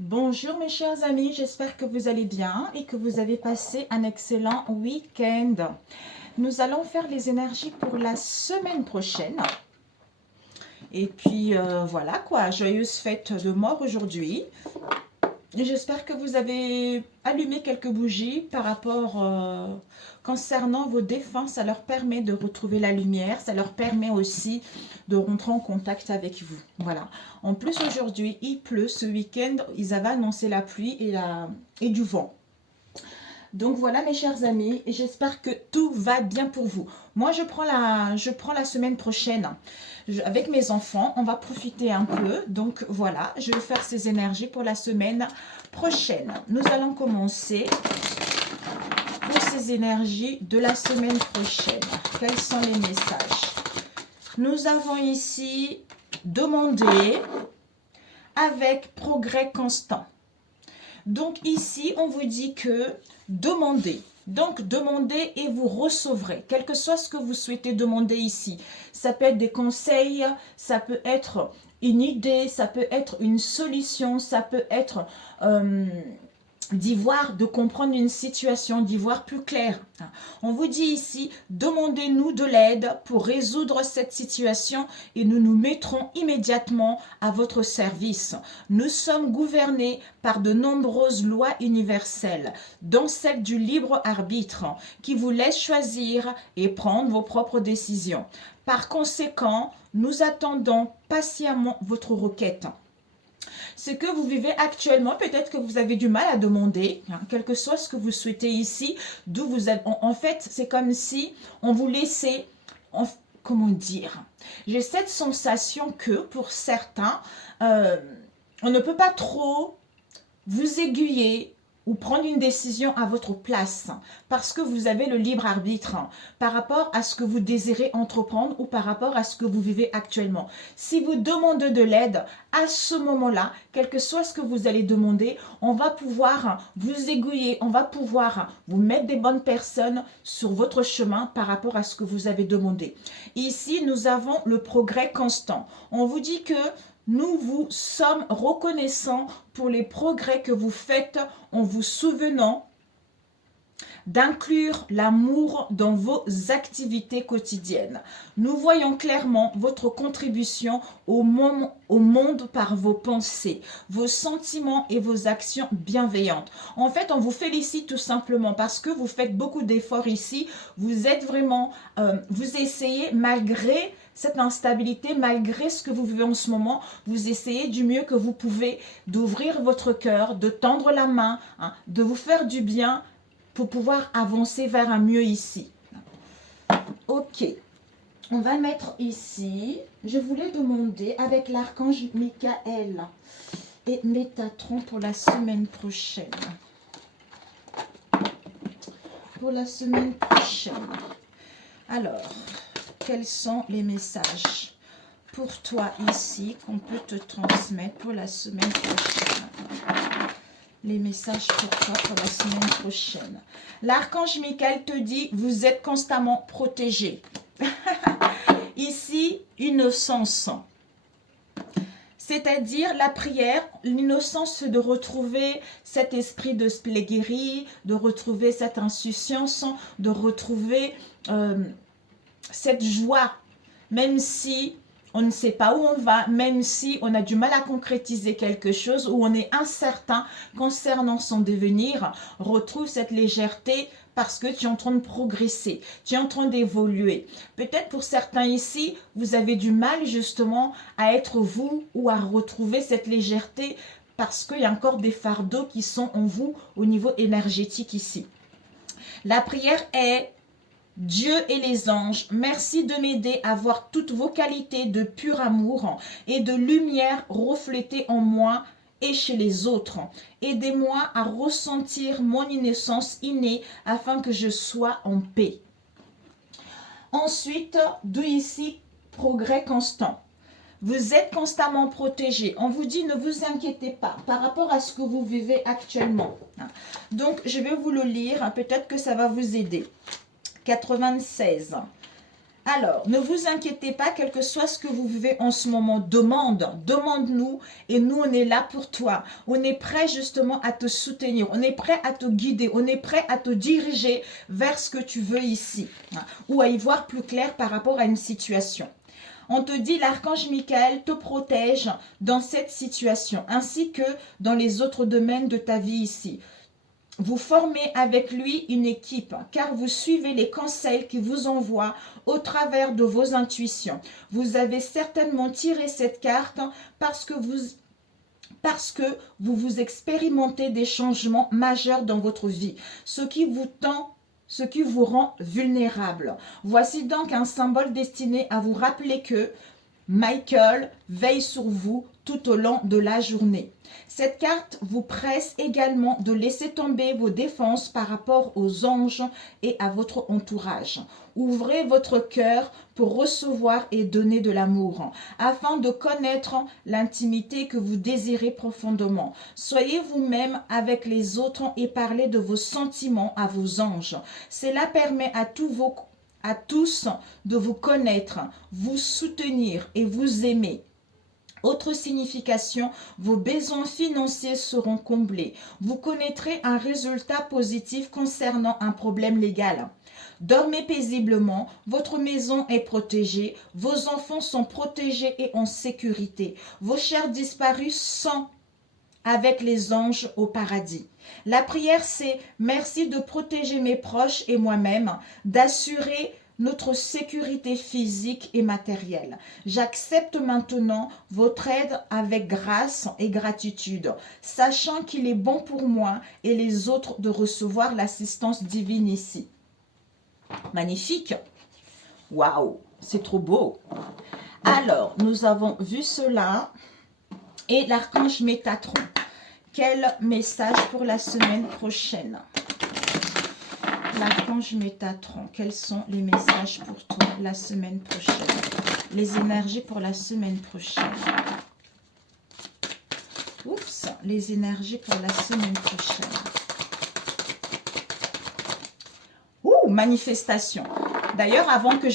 Bonjour mes chers amis, j'espère que vous allez bien et que vous avez passé un excellent week-end. Nous allons faire les énergies pour la semaine prochaine. Et puis voilà quoi, joyeuse fête de mort aujourd'hui. J'espère que vous avez allumé quelques bougies par rapport concernant vos défunts. Ça leur permet de retrouver la lumière. Ça leur permet aussi de rentrer en contact avec vous. Voilà. En plus, aujourd'hui, il pleut. Ce week-end, ils avaient annoncé la pluie et du vent. Donc voilà mes chers amis, et j'espère que tout va bien pour vous. Moi je prends la semaine prochaine avec mes enfants, on va profiter un peu. Donc voilà, je vais faire ces énergies pour la semaine prochaine. Nous allons commencer pour ces énergies de la semaine prochaine. Quels sont les messages? Nous avons ici demandé avec progrès constant. Donc ici, on vous dit que demandez. Donc demandez et vous recevrez. Quel que soit ce que vous souhaitez demander ici. Ça peut être des conseils, ça peut être une idée, ça peut être une solution, ça peut être de comprendre une situation, d'y voir plus clair. On vous dit ici, demandez-nous de l'aide pour résoudre cette situation et nous nous mettrons immédiatement à votre service. Nous sommes gouvernés par de nombreuses lois universelles, dont celle du libre arbitre, qui vous laisse choisir et prendre vos propres décisions. Par conséquent, nous attendons patiemment votre requête. Ce que vous vivez actuellement, peut-être que vous avez du mal à demander, quel que soit ce que vous souhaitez ici, d'où vous êtes. En fait, c'est comme si on vous laissait, comment dire, j'ai cette sensation que pour certains, on ne peut pas trop vous aiguiller ou prendre une décision à votre place parce que vous avez le libre arbitre par rapport à ce que vous désirez entreprendre ou par rapport à ce que vous vivez actuellement. Si vous demandez de l'aide, à ce moment-là, quel que soit ce que vous allez demander, on va pouvoir vous aiguiller, on va pouvoir vous mettre des bonnes personnes sur votre chemin par rapport à ce que vous avez demandé. Ici, nous avons le progrès constant. On vous dit que nous vous sommes reconnaissants pour les progrès que vous faites en vous souvenant d'inclure l'amour dans vos activités quotidiennes. Nous voyons clairement votre contribution au monde par vos pensées, vos sentiments et vos actions bienveillantes. En fait, on vous félicite tout simplement parce que vous faites beaucoup d'efforts ici. Vous êtes vraiment, vous essayez malgré cette instabilité, malgré ce que vous vivez en ce moment, vous essayez du mieux que vous pouvez d'ouvrir votre cœur, de tendre la main, de vous faire du bien pour pouvoir avancer vers un mieux ici. Ok, on va mettre ici, je voulais demander avec l'archange Michael et Métatron pour la semaine prochaine. Pour la semaine prochaine. Alors, quels sont les messages pour toi ici qu'on peut te transmettre pour la semaine prochaine? Les messages pour toi pour la semaine prochaine. L'archange Michael te dit, vous êtes constamment protégé. Ici, innocence. C'est-à-dire la prière, l'innocence de retrouver cet esprit de spléguerie, de retrouver cette insouciance, de retrouver cette joie, même si on ne sait pas où on va, même si on a du mal à concrétiser quelque chose, ou on est incertain concernant son devenir, retrouve cette légèreté parce que tu es en train de progresser, tu es en train d'évoluer. Peut-être pour certains ici, vous avez du mal justement à être vous ou à retrouver cette légèreté parce qu'il y a encore des fardeaux qui sont en vous au niveau énergétique ici. La prière est: Dieu et les anges, merci de m'aider à voir toutes vos qualités de pur amour et de lumière reflétées en moi et chez les autres. Aidez-moi à ressentir mon innocence innée afin que je sois en paix. Ensuite, d'où ici, progrès constant. Vous êtes constamment protégé. On vous dit, ne vous inquiétez pas par rapport à ce que vous vivez actuellement. Donc, je vais vous le lire. Peut-être que ça va vous aider. 96. Alors, ne vous inquiétez pas, quel que soit ce que vous vivez en ce moment, demande-nous et nous, on est là pour toi. On est prêt justement à te soutenir, on est prêt à te guider, on est prêt à te diriger vers ce que tu veux ici, hein, ou à y voir plus clair par rapport à une situation. On te dit, l'archange Michael te protège dans cette situation, ainsi que dans les autres domaines de ta vie ici. Vous formez avec lui une équipe, car vous suivez les conseils qu'il vous envoie au travers de vos intuitions. Vous avez certainement tiré cette carte parce que vous expérimentez des changements majeurs dans votre vie, ce qui vous rend vulnérable. Voici donc un symbole destiné à vous rappeler que Michael veille sur vous tout au long de la journée. Cette carte vous presse également de laisser tomber vos défenses par rapport aux anges et à votre entourage. Ouvrez votre cœur pour recevoir et donner de l'amour, afin de connaître l'intimité que vous désirez profondément. Soyez vous-même avec les autres et parlez de vos sentiments à vos anges. Cela permet à tous de vous connaître, vous soutenir et vous aimer. Autre signification, vos besoins financiers seront comblés. Vous connaîtrez un résultat positif concernant un problème légal. Dormez paisiblement, votre maison est protégée, vos enfants sont protégés et en sécurité. Vos chers disparus sont avec les anges au paradis. La prière, c'est merci de protéger mes proches et moi-même, d'assurer notre sécurité physique et matérielle. J'accepte maintenant votre aide avec grâce et gratitude, sachant qu'il est bon pour moi et les autres de recevoir l'assistance divine ici. Magnifique! Waouh, c'est trop beau! Alors, nous avons vu cela et l'archange Métatron. Quel message pour la semaine prochaine? L'archange Métatron, quels sont les messages pour toi la semaine prochaine? Les énergies pour la semaine prochaine. Oups, les énergies pour la semaine prochaine. Ouh, manifestation. D'ailleurs, avant que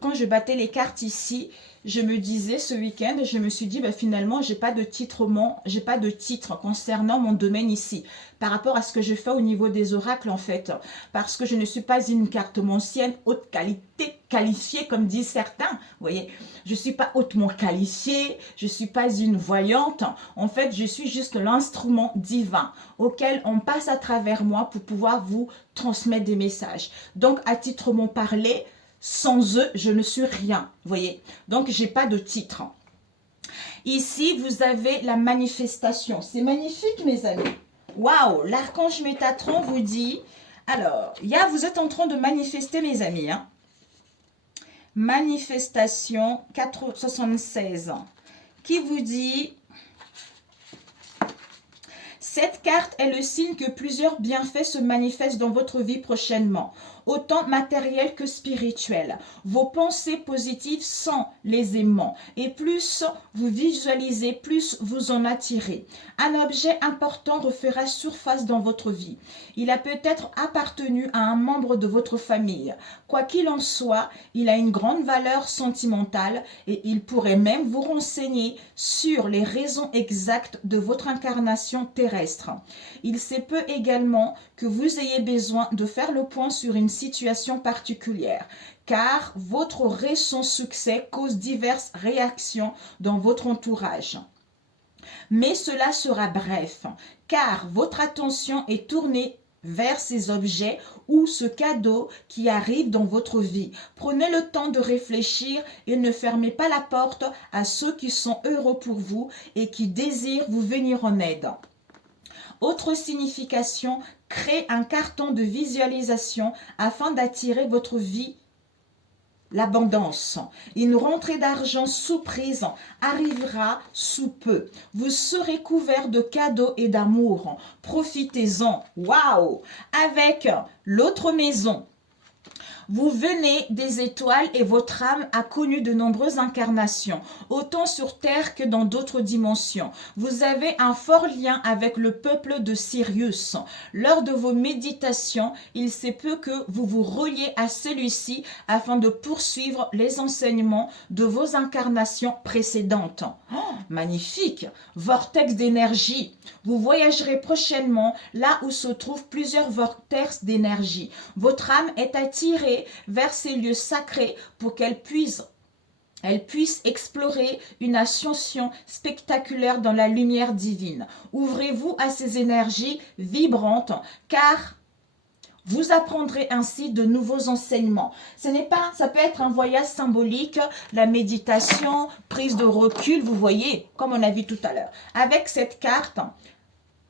quand je battais les cartes ici, je me disais ce week-end, je me suis dit, bah, finalement, j'ai pas de titre concernant mon domaine ici, par rapport à ce que je fais au niveau des oracles, en fait, parce que je ne suis pas une cartomancienne haute qualité, qualifiée, comme disent certains, vous voyez, je suis pas hautement qualifiée, je suis pas une voyante, en fait, je suis juste l'instrument divin auquel on passe à travers moi pour pouvoir vous transmettre des messages. Donc, à titre mon parler, sans eux, je ne suis rien, vous voyez. Donc, j'ai pas de titre. Ici, vous avez la manifestation. C'est magnifique, mes amis. Waouh, l'archange Métatron vous dit... Alors, vous êtes en train de manifester, mes amis. Hein. Manifestation 476 qui vous dit... Cette carte est le signe que plusieurs bienfaits se manifestent dans votre vie prochainement, autant matériels que spirituels. Vos pensées positives sont les aimants et plus vous visualisez, plus vous en attirez. Un objet important refera surface dans votre vie. Il a peut-être appartenu à un membre de votre famille. Quoi qu'il en soit, il a une grande valeur sentimentale et il pourrait même vous renseigner sur les raisons exactes de votre incarnation terrestre. Il se peut également que vous ayez besoin de faire le point sur une situation particulière, car votre récent succès cause diverses réactions dans votre entourage. Mais cela sera bref, car votre attention est tournée vers ces objets ou ce cadeau qui arrive dans votre vie. Prenez le temps de réfléchir et ne fermez pas la porte à ceux qui sont heureux pour vous et qui désirent vous venir en aide. Autre signification, créez un carton de visualisation afin d'attirer votre vie l'abondance. Une rentrée d'argent surprise arrivera sous peu. Vous serez couvert de cadeaux et d'amour. Profitez-en. Waouh! Avec l'autre maison. Vous venez des étoiles et votre âme a connu de nombreuses incarnations, autant sur Terre que dans d'autres dimensions. Vous avez un fort lien avec le peuple de Sirius. Lors de vos méditations, il se peut que vous vous reliez à celui-ci afin de poursuivre les enseignements de vos incarnations précédentes. Oh, magnifique! Vortex d'énergie. Vous voyagerez prochainement là où se trouvent plusieurs vortex d'énergie. Votre âme est attirée vers ces lieux sacrés pour qu'elle puisse explorer une ascension spectaculaire dans la lumière divine. Ouvrez-vous à ces énergies vibrantes, car vous apprendrez ainsi de nouveaux enseignements. Ça peut être un voyage symbolique, la méditation, prise de recul, vous voyez, comme on a vu tout à l'heure. Avec cette carte,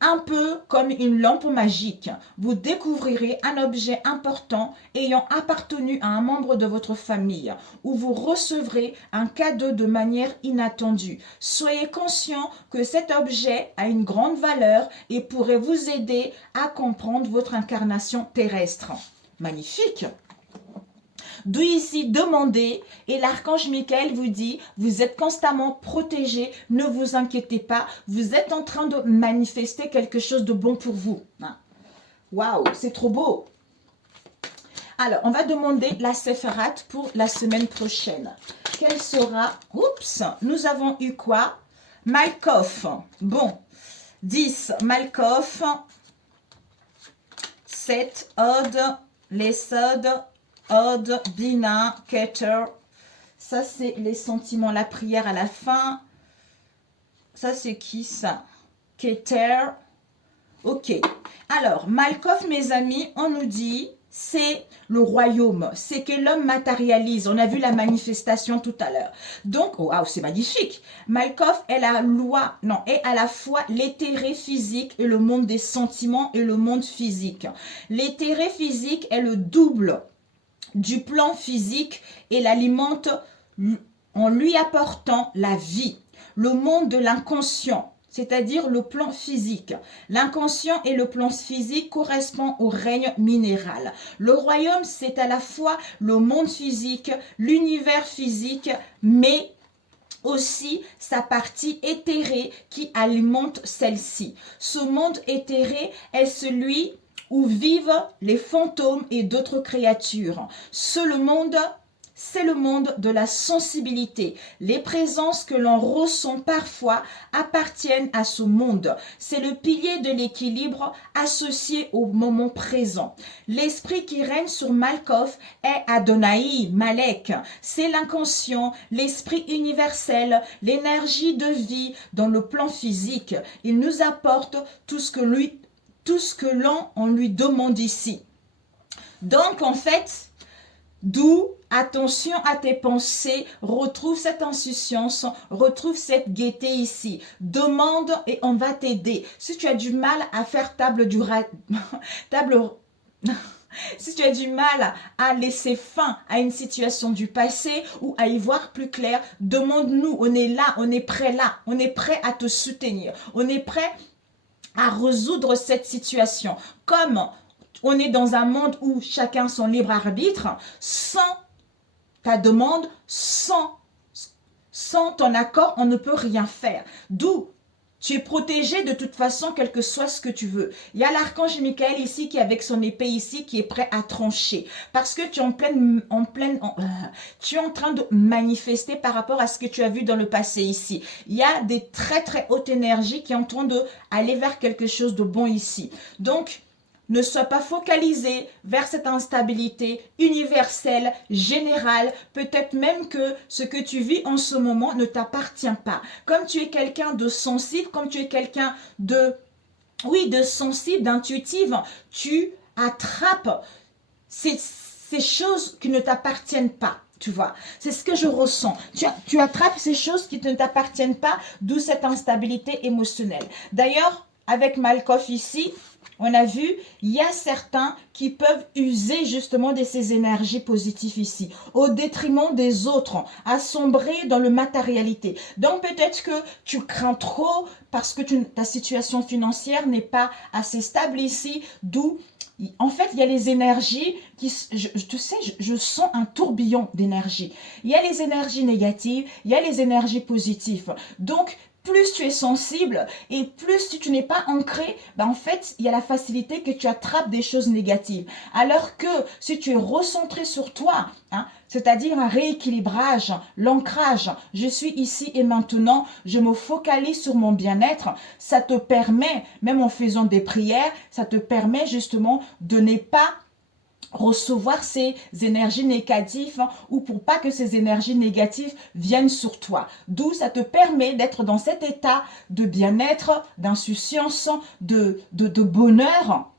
un peu comme une lampe magique, vous découvrirez un objet important ayant appartenu à un membre de votre famille, ou vous recevrez un cadeau de manière inattendue. Soyez conscient que cet objet a une grande valeur et pourrait vous aider à comprendre votre incarnation terrestre. Magnifique! D'où ici, demandez, et l'archange Michael vous dit, vous êtes constamment protégé, ne vous inquiétez pas, vous êtes en train de manifester quelque chose de bon pour vous. Waouh, c'est trop beau. Alors, on va demander la Séphirate pour la semaine prochaine. Quelle sera... Oups, nous avons eu quoi? Malkoff. Bon, 10, Malkoff. 7, Odd, l'Essod, Odd, Bina, Keter. Ça, c'est les sentiments, la prière à la fin. Ça, c'est qui, ça? Keter. Ok. Alors, Malkoff, mes amis, on nous dit, c'est le royaume. C'est que l'homme matérialise. On a vu la manifestation tout à l'heure. Donc, oh, wow, c'est magnifique. Malkoff est la loi, non, est à la fois l'éthéré physique et le monde des sentiments et le monde physique. L'éthéré physique est le double du plan physique et l'alimente en lui apportant la vie. Le monde de l'inconscient, c'est-à-dire le plan physique. L'inconscient et le plan physique correspondent au règne minéral. Le royaume, c'est à la fois le monde physique, l'univers physique, mais aussi sa partie éthérée qui alimente celle-ci. Ce monde éthéré est celui où vivent les fantômes et d'autres créatures. C'est le monde de la sensibilité. Les présences que l'on ressent parfois appartiennent à ce monde. C'est le pilier de l'équilibre associé au moment présent. L'esprit qui règne sur Malkoff est Adonai, Malek. C'est l'inconscient, l'esprit universel, l'énergie de vie dans le plan physique. Il nous apporte tout ce que l'on lui demande ici. Donc, en fait, d'où, attention à tes pensées, retrouve cette insouciance, retrouve cette gaieté ici. Demande et on va t'aider. Si tu as du mal à faire si tu as du mal à laisser fin à une situation du passé ou à y voir plus clair, demande-nous. On est là, on est prêt là, on est prêt à te soutenir. On est prêt à résoudre cette situation. Comme on est dans un monde où chacun son libre arbitre, sans ta demande, sans ton accord, on ne peut rien faire. D'où tu es protégé de toute façon, quel que soit ce que tu veux. Il y a l'archange Michael ici qui est avec son épée ici, qui est prêt à trancher. Parce que tu es tu es en train de manifester par rapport à ce que tu as vu dans le passé ici. Il y a des très très hautes énergies qui sont en train d'aller vers quelque chose de bon ici. Donc, ne sois pas focalisé vers cette instabilité universelle, générale. Peut-être même que ce que tu vis en ce moment ne t'appartient pas. Comme tu es quelqu'un de sensible, comme tu es quelqu'un de sensible, d'intuitive, tu attrapes ces choses qui ne t'appartiennent pas. Tu vois, c'est ce que je ressens. Tu attrapes ces choses qui ne t'appartiennent pas, d'où cette instabilité émotionnelle. D'ailleurs, avec Malkoff ici, on a vu, il y a certains qui peuvent user justement de ces énergies positives ici, au détriment des autres, à sombrer dans le matérialité. Donc peut-être que tu crains trop parce que ta situation financière n'est pas assez stable ici, d'où en fait, il y a les énergies qui, tu sais, je sens un tourbillon d'énergie. Il y a les énergies négatives, il y a les énergies positives. Donc, plus tu es sensible et plus tu n'es pas ancré, ben en fait, il y a la facilité que tu attrapes des choses négatives. Alors que si tu es recentré sur toi, hein, c'est-à-dire un rééquilibrage, l'ancrage, je suis ici et maintenant, je me focalise sur mon bien-être, ça te permet, même en faisant des prières, ça te permet justement de ne pas recevoir ces énergies négatives ou pour pas que ces énergies négatives viennent sur toi. D'où ça te permet d'être dans cet état de bien-être, d'insouciance, de bonheur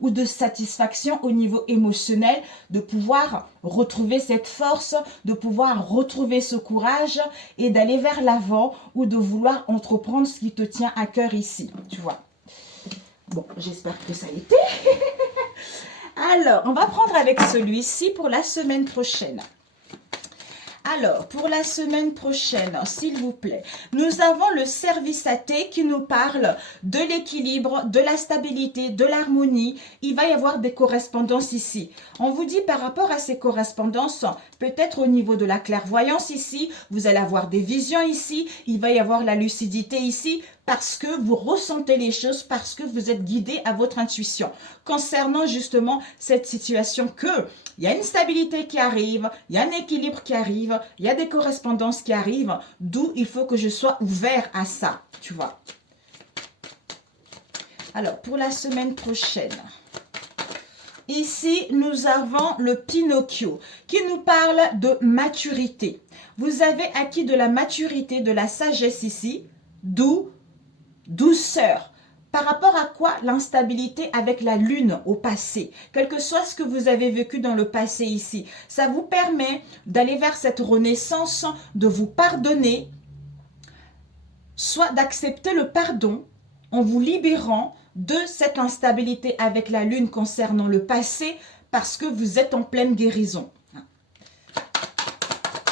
ou de satisfaction au niveau émotionnel, de pouvoir retrouver cette force, de pouvoir retrouver ce courage et d'aller vers l'avant ou de vouloir entreprendre ce qui te tient à cœur ici, tu vois. Bon, j'espère que ça a été. Alors, on va prendre avec celui-ci pour la semaine prochaine. Alors, pour la semaine prochaine, s'il vous plaît, nous avons le service AT qui nous parle de l'équilibre, de la stabilité, de l'harmonie. Il va y avoir des correspondances ici. On vous dit par rapport à ces correspondances, peut-être au niveau de la clairvoyance ici, vous allez avoir des visions ici, il va y avoir la lucidité ici, parce que vous ressentez les choses, parce que vous êtes guidé à votre intuition. Concernant justement cette situation que il y a une stabilité qui arrive, il y a un équilibre qui arrive, il y a des correspondances qui arrivent, d'où il faut que je sois ouvert à ça, tu vois. Alors, pour la semaine prochaine, ici, nous avons le Pinocchio qui nous parle de maturité. Vous avez acquis de la maturité, de la sagesse ici, d'où douceur. Par rapport à quoi? L'instabilité avec la lune au passé. Quel que soit ce que vous avez vécu dans le passé ici. Ça vous permet d'aller vers cette renaissance, de vous pardonner, soit d'accepter le pardon en vous libérant de cette instabilité avec la lune concernant le passé parce que vous êtes en pleine guérison.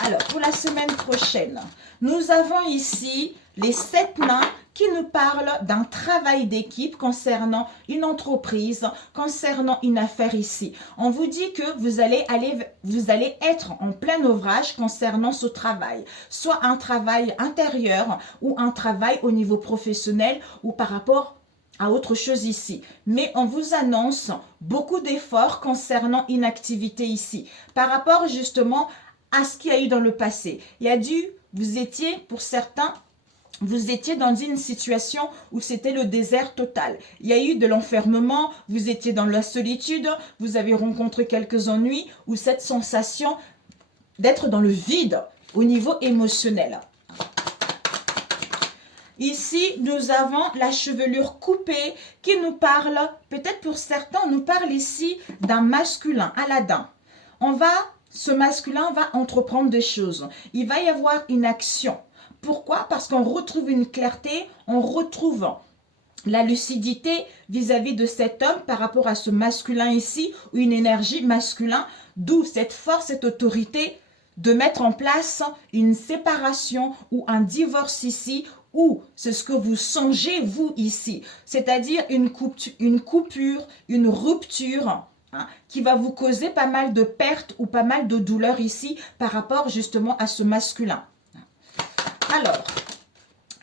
Alors, pour la semaine prochaine, nous avons ici les 7 nains qui nous parlent d'un travail d'équipe concernant une entreprise, concernant une affaire ici. On vous dit que vous allez être en plein ouvrage concernant ce travail, soit un travail intérieur ou un travail au niveau professionnel ou par rapport à autre chose ici. Mais on vous annonce beaucoup d'efforts concernant une activité ici, par rapport justement à ce qu'il y a eu dans le passé. Vous étiez, pour certains, vous étiez dans une situation où c'était le désert total. Il y a eu de l'enfermement, vous étiez dans la solitude, vous avez rencontré quelques ennuis ou cette sensation d'être dans le vide au niveau émotionnel. Ici, nous avons la chevelure coupée qui nous parle, peut-être pour certains, on nous parle ici d'un masculin, Aladdin. Ce masculin va entreprendre des choses. Il va y avoir une action. Pourquoi? Parce qu'on retrouve une clarté, on retrouve la lucidité vis-à-vis de cet homme par rapport à ce masculin ici, ou une énergie masculine, d'où cette force, cette autorité de mettre en place une séparation ou un divorce ici, ou c'est ce que vous songez vous ici, c'est-à-dire une coupure, une rupture, qui va vous causer pas mal de pertes ou pas mal de douleurs ici par rapport justement à ce masculin. Alors,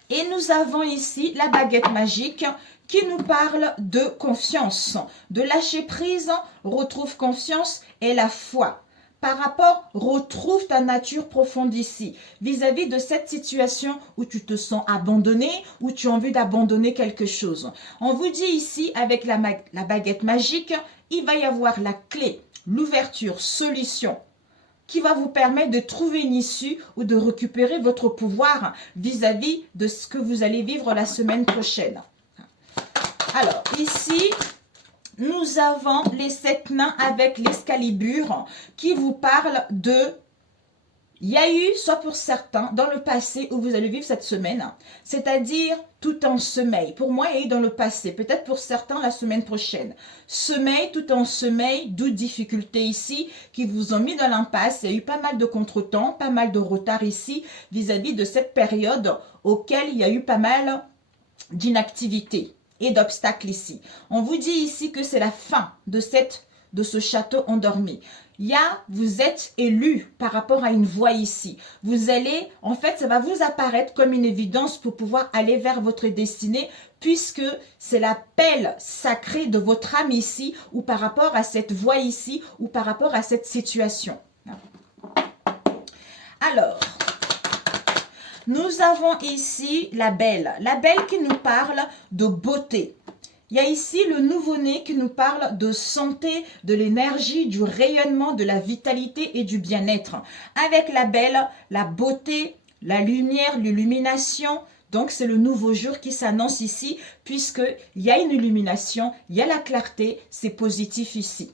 et nous avons ici la baguette magique qui nous parle de confiance, de lâcher prise, retrouve confiance et la foi. Par rapport, retrouve ta nature profonde ici, vis-à-vis de cette situation où tu te sens abandonné, où tu as envie d'abandonner quelque chose. On vous dit ici, avec la baguette magique, il va y avoir la clé, l'ouverture, solution, qui va vous permettre de trouver une issue ou de récupérer votre pouvoir vis-à-vis de ce que vous allez vivre la semaine prochaine. Alors, ici, nous avons les 7 nains avec l'Excalibur qui vous parlent de il y a eu, soit pour certains, dans le passé où vous allez vivre cette semaine, c'est-à-dire tout en sommeil. Pour moi, il y a eu dans le passé, peut-être pour certains la semaine prochaine. Sommeil, tout en sommeil, d'où difficultés ici, qui vous ont mis dans l'impasse. Il y a eu pas mal de contretemps, pas mal de retard ici, vis-à-vis de cette période auquel il y a eu pas mal d'inactivité et d'obstacles ici. On vous dit ici que c'est la fin de ce château endormi. Vous êtes élu par rapport à une voie ici. Vous allez, en fait, ça va vous apparaître comme une évidence pour pouvoir aller vers votre destinée, puisque c'est l'appel sacré de votre âme ici, ou par rapport à cette voie ici, ou par rapport à cette situation. Alors, nous avons ici la belle qui nous parle de beauté. Il y a ici le nouveau-né qui nous parle de santé, de l'énergie, du rayonnement, de la vitalité et du bien-être. Avec la belle, la beauté, la lumière, l'illumination. Donc, c'est le nouveau jour qui s'annonce ici, puisqu'il y a une illumination, il y a la clarté, c'est positif ici.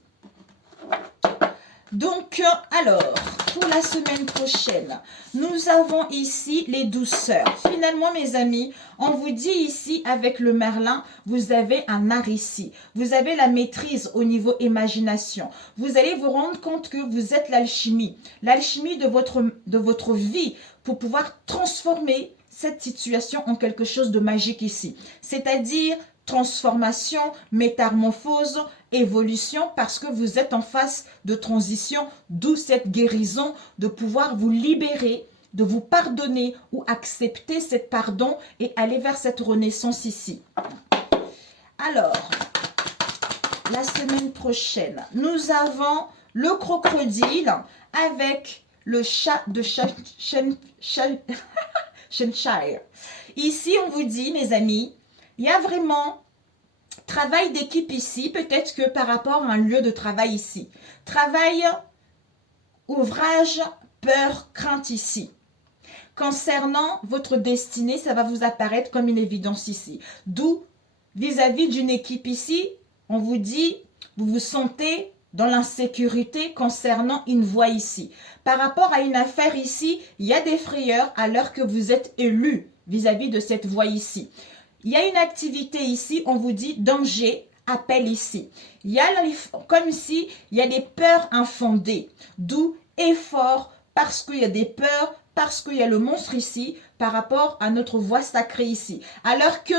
Donc, alors, pour la semaine prochaine, nous avons ici les douceurs. Finalement, mes amis, on vous dit ici, avec le Merlin, vous avez un art ici. Vous avez la maîtrise au niveau imagination. Vous allez vous rendre compte que vous êtes l'alchimie. L'alchimie de votre vie pour pouvoir transformer cette situation en quelque chose de magique ici. C'est-à-dire transformation, métamorphose, évolution, parce que vous êtes en phase de transition, d'où cette guérison de pouvoir vous libérer, de vous pardonner ou accepter cette pardon et aller vers cette renaissance ici. Alors, la semaine prochaine, nous avons le crocodile avec le chat de Cheshire. Ici, on vous dit, mes amis, il y a vraiment travail d'équipe ici, peut-être que par rapport à un lieu de travail ici. Travail, ouvrage, peur, crainte ici. Concernant votre destinée, ça va vous apparaître comme une évidence ici. D'où, vis-à-vis d'une équipe ici, on vous dit, vous vous sentez dans l'insécurité concernant une voie ici. Par rapport à une affaire ici, il y a des frayeurs alors que vous êtes élu vis-à-vis de cette voie ici. Il y a une activité ici, on vous dit danger, appel ici. Il y a comme si il y a des peurs infondées, d'où effort, parce qu'il y a des peurs, parce qu'il y a le monstre ici, par rapport à notre voie sacrée ici. Alors que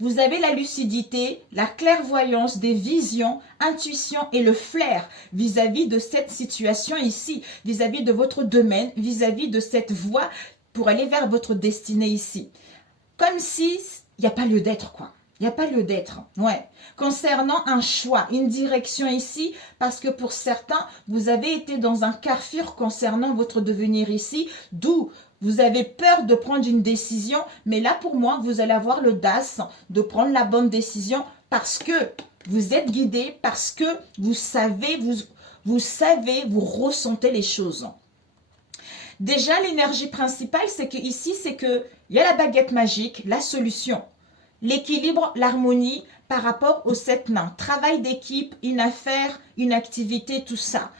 vous avez la lucidité, la clairvoyance, des visions, intuition et le flair vis-à-vis de cette situation ici, vis-à-vis de votre domaine, vis-à-vis de cette voie pour aller vers votre destinée ici. Comme si il n'y a pas lieu d'être, quoi. Il n'y a pas lieu d'être, ouais. Concernant un choix, une direction ici, parce que pour certains, vous avez été dans un carrefour concernant votre devenir ici, d'où vous avez peur de prendre une décision, mais là pour moi, vous allez avoir l'audace de prendre la bonne décision parce que vous êtes guidé, parce que vous savez, vous ressentez les choses. Déjà, l'énergie principale, c'est que ici, c'est que il y a la baguette magique, la solution, l'équilibre, l'harmonie par rapport aux 7 nains. Travail d'équipe, une affaire, une activité, tout ça.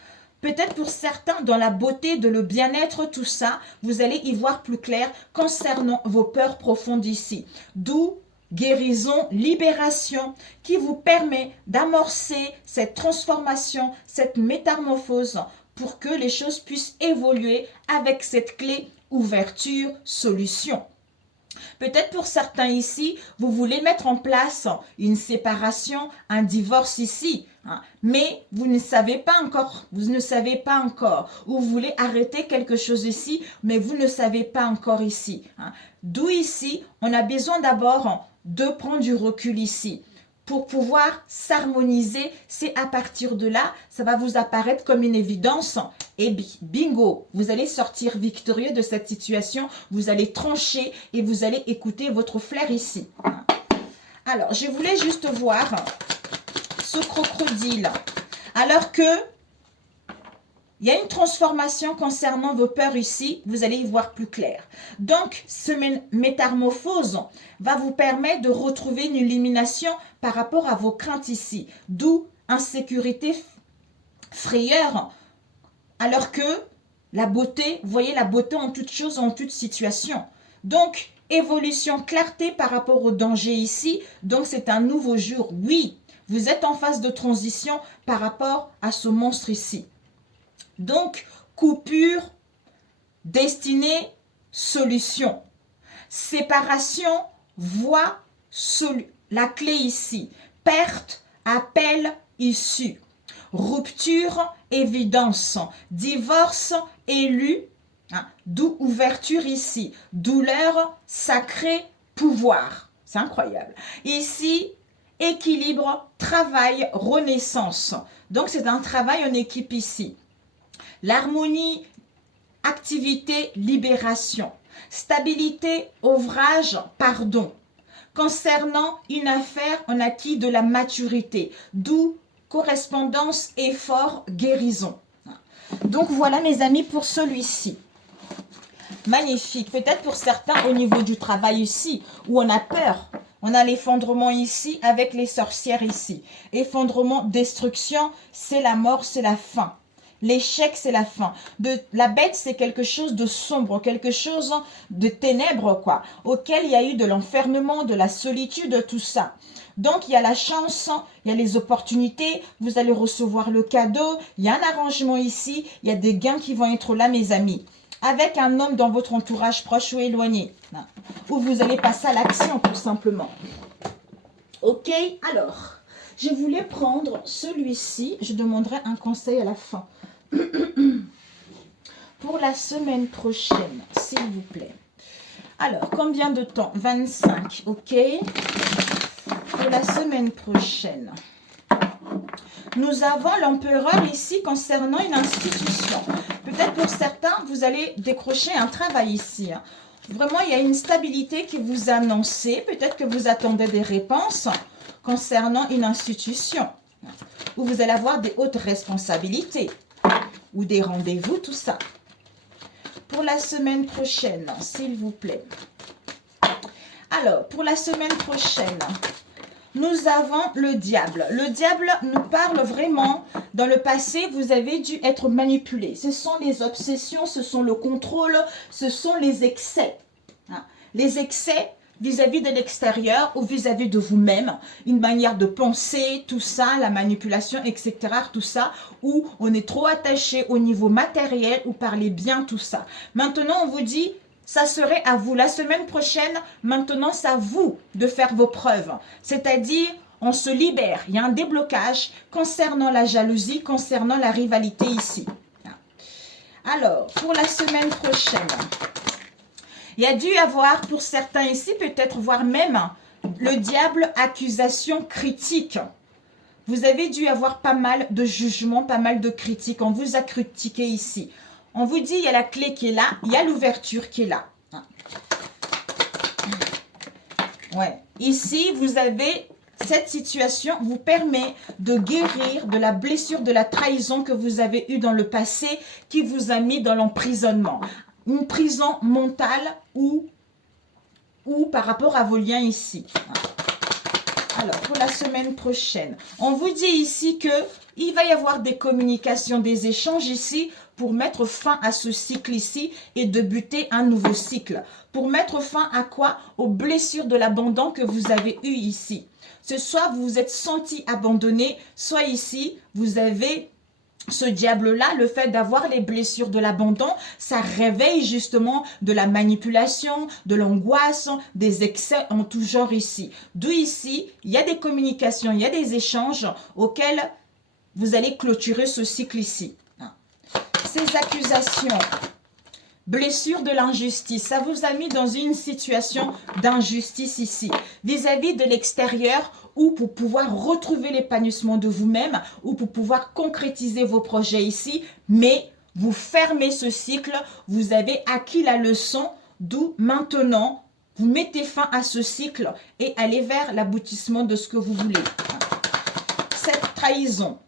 Peut-être pour certains, dans la beauté, de le bien-être, tout ça, vous allez y voir plus clair concernant vos peurs profondes ici. D'où guérison, libération, qui vous permet d'amorcer cette transformation, cette métamorphose, pour que les choses puissent évoluer avec cette clé ouverture, solution. Peut-être pour certains ici, vous voulez mettre en place une séparation, un divorce ici, hein, mais vous ne savez pas encore, ou vous voulez arrêter quelque chose ici, mais vous ne savez pas encore ici. Hein. D'où ici, on a besoin d'abord de prendre du recul ici. Pour pouvoir s'harmoniser, c'est à partir de là, ça va vous apparaître comme une évidence. Et bingo, vous allez sortir victorieux de cette situation, vous allez trancher et vous allez écouter votre flair ici. Alors, je voulais juste voir ce crocodile. Alors que il y a une transformation concernant vos peurs ici, vous allez y voir plus clair. Donc, ce métamorphose va vous permettre de retrouver une illumination par rapport à vos craintes ici. D'où insécurité, frayeur. Alors que La beauté, vous voyez la beauté en toute chose, en toute situation. Donc, évolution, clarté par rapport au danger ici. Donc, c'est un nouveau jour. Oui, vous êtes en phase de transition par rapport à ce monstre ici. Donc, coupure, destinée, solution. Séparation, voie, la clé ici. Perte, appel, issue. Rupture, évidence. Divorce, élu. D'où ouverture ici. Douleur, sacré, pouvoir. C'est incroyable. Ici, équilibre, travail, renaissance. Donc, c'est un travail en équipe ici. L'harmonie, activité, libération. Stabilité, ouvrage, pardon. Concernant une affaire, on acquis de la maturité. D'où correspondance, effort, guérison. Donc voilà mes amis pour celui-ci. Magnifique. Peut-être pour certains au niveau du travail ici, où on a peur. On a l'effondrement ici avec les sorcières ici. Effondrement, destruction, c'est la mort, c'est la fin. L'échec, c'est la fin. La bête, c'est quelque chose de sombre, quelque chose de ténèbres, quoi, auquel il y a eu de l'enfermement, de la solitude, tout ça. Donc, il y a la chance, il y a les opportunités, vous allez recevoir le cadeau, il y a un arrangement ici, il y a des gains qui vont être là, mes amis. Avec un homme dans votre entourage proche ou éloigné, où vous allez passer à l'action, tout simplement. Ok, alors, je voulais prendre celui-ci, je demanderai un conseil à la fin. Pour la semaine prochaine, s'il vous plaît. Alors, combien de temps? 25, ok. Pour la semaine prochaine. Nous avons l'empereur ici concernant une institution. Peut-être pour certains, vous allez décrocher un travail ici. Vraiment, il y a une stabilité qui vous a annoncé. Peut-être que vous attendez des réponses concernant une institution. Où vous allez avoir des hautes responsabilités. Ou des rendez-vous, tout ça. Pour la semaine prochaine, s'il vous plaît. Alors, pour la semaine prochaine, nous avons le diable. Le diable nous parle vraiment, dans le passé, vous avez dû être manipulé. Ce sont les obsessions, ce sont le contrôle, ce sont les excès. Les excès vis-à-vis de l'extérieur ou vis-à-vis de vous-même, une manière de penser, tout ça, la manipulation, etc., tout ça, où on est trop attaché au niveau matériel ou par les biens, tout ça. Maintenant, on vous dit, ça serait à vous. La semaine prochaine, maintenant, c'est à vous de faire vos preuves. C'est-à-dire, on se libère. Il y a un déblocage concernant la jalousie, concernant la rivalité ici. Alors, pour la semaine prochaine, il y a dû y avoir pour certains ici, peut-être voire même, le diable accusation critique. Vous avez dû avoir pas mal de jugements, pas mal de critiques. On vous a critiqué ici. On vous dit, il y a la clé qui est là, il y a l'ouverture qui est là. Ouais. Ici, vous avez cette situation vous permet de guérir de la blessure, de la trahison que vous avez eue dans le passé qui vous a mis dans l'emprisonnement. Une prison mentale ou par rapport à vos liens ici. Alors, pour la semaine prochaine, on vous dit ici que il va y avoir des communications, des échanges ici pour mettre fin à ce cycle ici et débuter un nouveau cycle. Pour mettre fin à quoi? Aux blessures de l'abandon que vous avez eues ici. Soit vous vous êtes senti abandonné, soit ici, vous avez ce diable-là, le fait d'avoir les blessures de l'abandon, ça réveille justement de la manipulation, de l'angoisse, des excès en tout genre ici. D'où ici, il y a des communications, il y a des échanges auxquels vous allez clôturer ce cycle ici. Ces accusations, blessure de l'injustice, ça vous a mis dans une situation d'injustice ici, vis-à-vis de l'extérieur ou pour pouvoir retrouver l'épanouissement de vous-même ou pour pouvoir concrétiser vos projets ici, mais vous fermez ce cycle, vous avez acquis la leçon, d'où maintenant, vous mettez fin à ce cycle et allez vers l'aboutissement de ce que vous voulez. Cette trahison,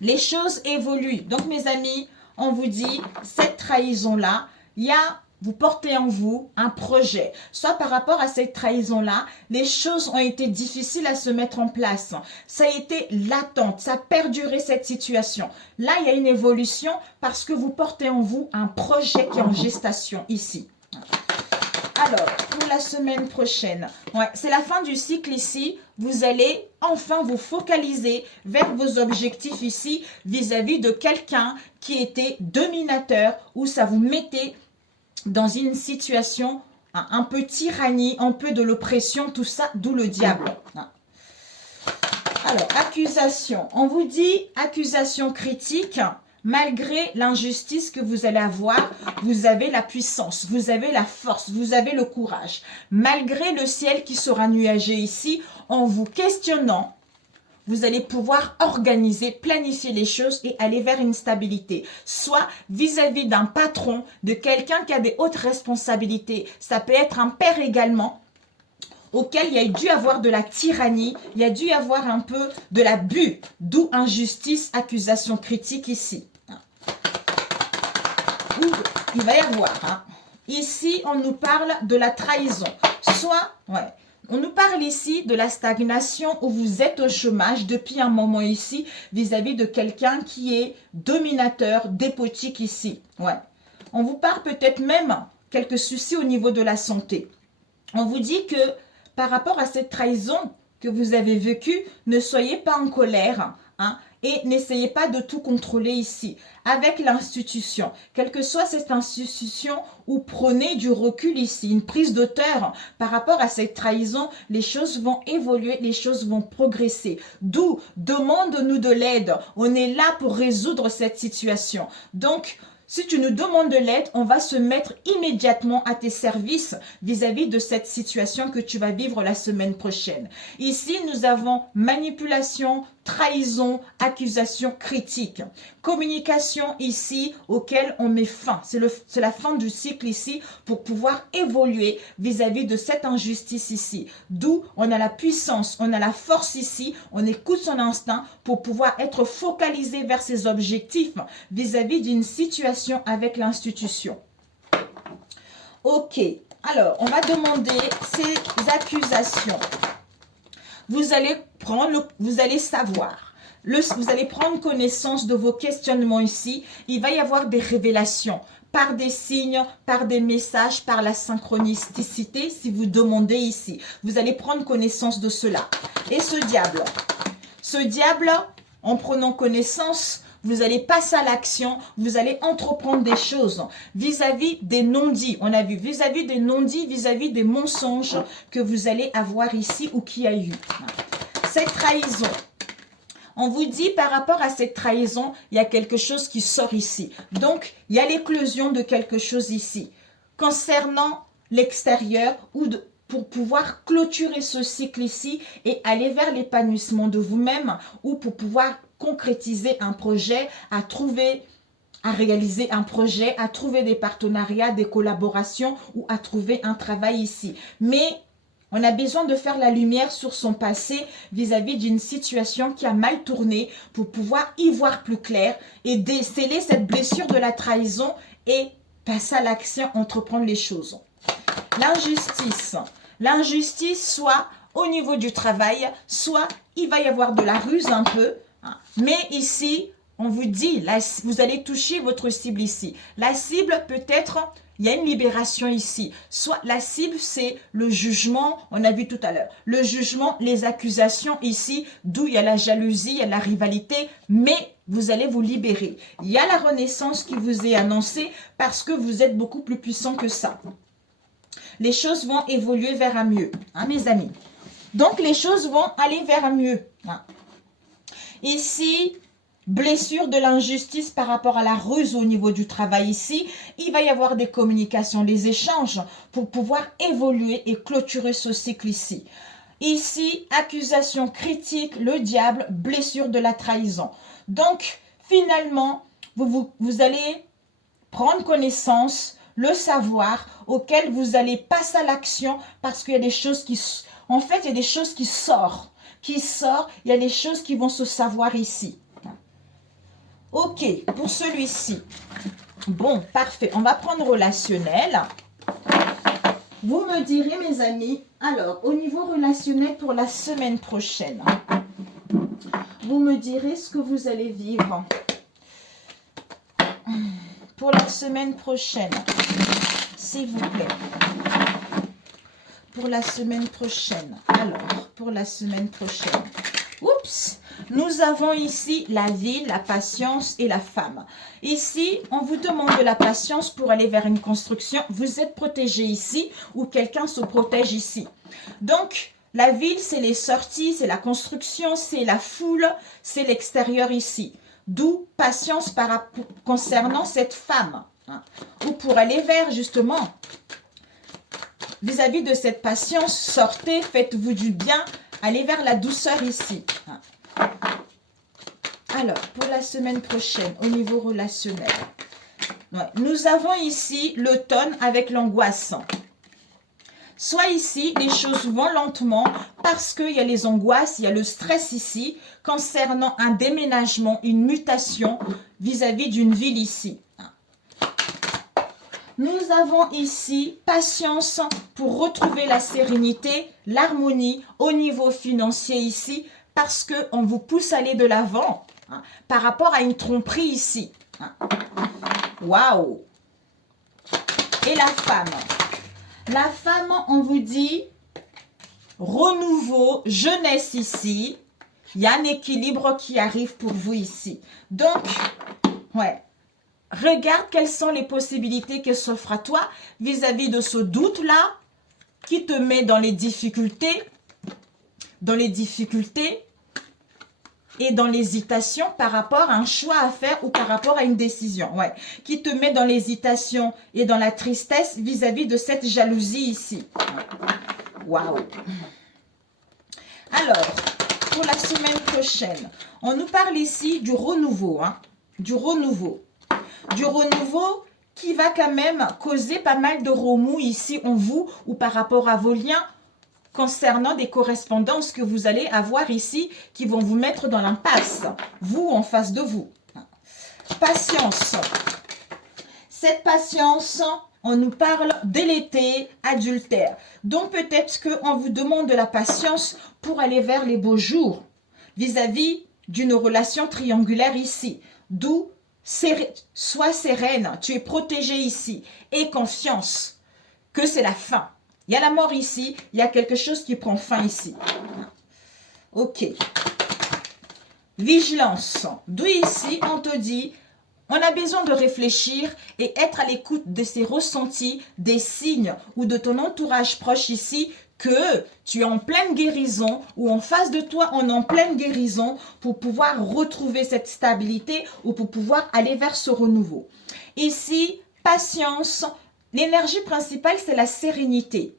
les choses évoluent. Donc mes amis, on vous dit, cette trahison-là, il y a vous portez en vous un projet. Soit par rapport à cette trahison-là, les choses ont été difficiles à se mettre en place. Ça a été l'attente, ça a perduré cette situation. Là, il y a une évolution parce que vous portez en vous un projet qui est en gestation ici. Alors, pour la semaine prochaine, ouais, c'est la fin du cycle ici. Vous allez enfin vous focaliser vers vos objectifs ici vis-à-vis de quelqu'un qui était dominateur ou ça vous mettait dans une situation un peu tyrannie, un peu de l'oppression, tout ça, d'où le diable. Alors, accusation. On vous dit accusation critique. Malgré l'injustice que vous allez avoir, vous avez la puissance, vous avez la force, vous avez le courage. Malgré le ciel qui sera nuagé ici, en vous questionnant, vous allez pouvoir organiser, planifier les choses et aller vers une stabilité. Soit vis-à-vis d'un patron, de quelqu'un qui a des hautes responsabilités. Ça peut être un père également, auquel il y a dû avoir de la tyrannie, il y a dû avoir un peu de l'abus, d'où injustice, accusation critique ici. Il va y avoir, ici on nous parle de la trahison, soit, on nous parle ici de la stagnation où vous êtes au chômage depuis un moment ici vis-à-vis de quelqu'un qui est dominateur, dépotique ici. On vous parle peut-être même quelques soucis au niveau de la santé. On vous dit que par rapport à cette trahison que vous avez vécue, ne soyez pas en colère, et n'essayez pas de tout contrôler ici. Avec l'institution, quelle que soit cette institution, ou prenez du recul ici, une prise d'auteur par rapport à cette trahison, les choses vont évoluer, les choses vont progresser. D'où, demande-nous de l'aide. On est là pour résoudre cette situation. Donc, si tu nous demandes de l'aide, on va se mettre immédiatement à tes services vis-à-vis de cette situation que tu vas vivre la semaine prochaine. Ici, nous avons manipulation, trahison, accusation critique. Communication ici auquel on met fin. C'est la fin du cycle ici pour pouvoir évoluer vis-à-vis de cette injustice ici. D'où on a la puissance, on a la force ici, on écoute son instinct pour pouvoir être focalisé vers ses objectifs vis-à-vis d'une situation avec l'institution. Ok, alors on va demander ces accusations. Vous allez savoir, vous allez prendre connaissance de vos questionnements ici. Il va y avoir des révélations par des signes, par des messages, par la synchronicité si vous demandez ici. Vous allez prendre connaissance de cela. Et ce diable, en prenant connaissance, vous allez passer à l'action, vous allez entreprendre des choses vis-à-vis des non-dits. On a vu vis-à-vis des non-dits, vis-à-vis des mensonges que vous allez avoir ici ou qui a eu. Cette trahison, on vous dit par rapport à cette trahison, il y a quelque chose qui sort ici. Donc, il y a l'éclosion de quelque chose ici. Concernant l'extérieur ou pour pouvoir clôturer ce cycle ici et aller vers l'épanouissement de vous-même ou pour pouvoir concrétiser un projet, à réaliser un projet, à trouver des partenariats, des collaborations ou à trouver un travail ici. Mais on a besoin de faire la lumière sur son passé vis-à-vis d'une situation qui a mal tourné pour pouvoir y voir plus clair et déceler cette blessure de la trahison et passer à l'action, entreprendre les choses. L'injustice. L'injustice, soit au niveau du travail, soit il va y avoir de la ruse un peu. Mais ici, on vous dit, là, vous allez toucher votre cible ici. La cible, peut-être, il y a une libération ici. Soit la cible, c'est le jugement, on a vu tout à l'heure. Le jugement, les accusations ici, d'où il y a la jalousie, il y a la rivalité, mais vous allez vous libérer. Il y a la renaissance qui vous est annoncée parce que vous êtes beaucoup plus puissant que ça. Les choses vont évoluer vers un mieux, mes amis. Donc, les choses vont aller vers un mieux. Ici, blessure de l'injustice par rapport à la ruse au niveau du travail ici. Il va y avoir des communications, des échanges pour pouvoir évoluer et clôturer ce cycle ici. Ici, accusation critique, le diable, blessure de la trahison. Donc, finalement, vous allez prendre connaissance, le savoir auquel vous allez passer à l'action parce qu'il y a des choses qui... En fait, il y a des choses qui sortent. Il y a des choses qui vont se savoir ici. Ok, pour celui-ci. Bon, parfait. On va prendre relationnel. Vous me direz, mes amis, alors, au niveau relationnel pour la semaine prochaine, vous me direz ce que vous allez vivre pour la semaine prochaine, s'il vous plaît. Pour la semaine prochaine. Alors, pour la semaine prochaine. Oups! Nous avons ici la vie, la patience et la femme. Ici, on vous demande de la patience pour aller vers une construction. Vous êtes protégé ici ou quelqu'un se protège ici. Donc, la ville, c'est les sorties, c'est la construction, c'est la foule, c'est l'extérieur ici. D'où patience concernant cette femme. Hein, ou pour aller vers, justement, vis-à-vis de cette patience, sortez, faites-vous du bien, allez vers la douceur ici. Hein. Alors, pour la semaine prochaine, au niveau relationnel, nous avons ici l'automne avec l'angoisse. Soit ici, les choses vont lentement parce qu'il y a les angoisses, il y a le stress ici concernant un déménagement, une mutation vis-à-vis d'une ville ici. Nous avons ici patience pour retrouver la sérénité, l'harmonie au niveau financier ici parce qu'on vous pousse à aller de l'avant. Par rapport à une tromperie ici. Waouh! Et la femme. La femme, on vous dit renouveau, jeunesse ici. Il y a un équilibre qui arrive pour vous ici. Donc, ouais. Regarde quelles sont les possibilités qui s'offrent à toi vis-à-vis de ce doute-là qui te met dans les difficultés. Et dans l'hésitation par rapport à un choix à faire ou par rapport à une décision. Ouais. Qui te met dans l'hésitation et dans la tristesse vis-à-vis de cette jalousie ici. Waouh! Alors, pour la semaine prochaine, on nous parle ici du renouveau. Hein, du renouveau. Du renouveau qui va quand même causer pas mal de remous ici en vous ou par rapport à vos liens concernant des correspondances que vous allez avoir ici qui vont vous mettre dans l'impasse, vous en face de vous. Patience. Cette patience, on nous parle de l'été, adultère. Donc peut-être qu'on vous demande de la patience pour aller vers les beaux jours vis-à-vis d'une relation triangulaire ici. D'où sois sereine, tu es protégé ici. Et confiance que c'est la fin. Il y a la mort ici, il y a quelque chose qui prend fin ici. Ok. Vigilance. D'où ici, on te dit, on a besoin de réfléchir et être à l'écoute de ces ressentis, des signes ou de ton entourage proche ici que tu es en pleine guérison ou en face de toi, on est en pleine guérison pour pouvoir retrouver cette stabilité ou pour pouvoir aller vers ce renouveau. Ici, patience. L'énergie principale, c'est la sérénité.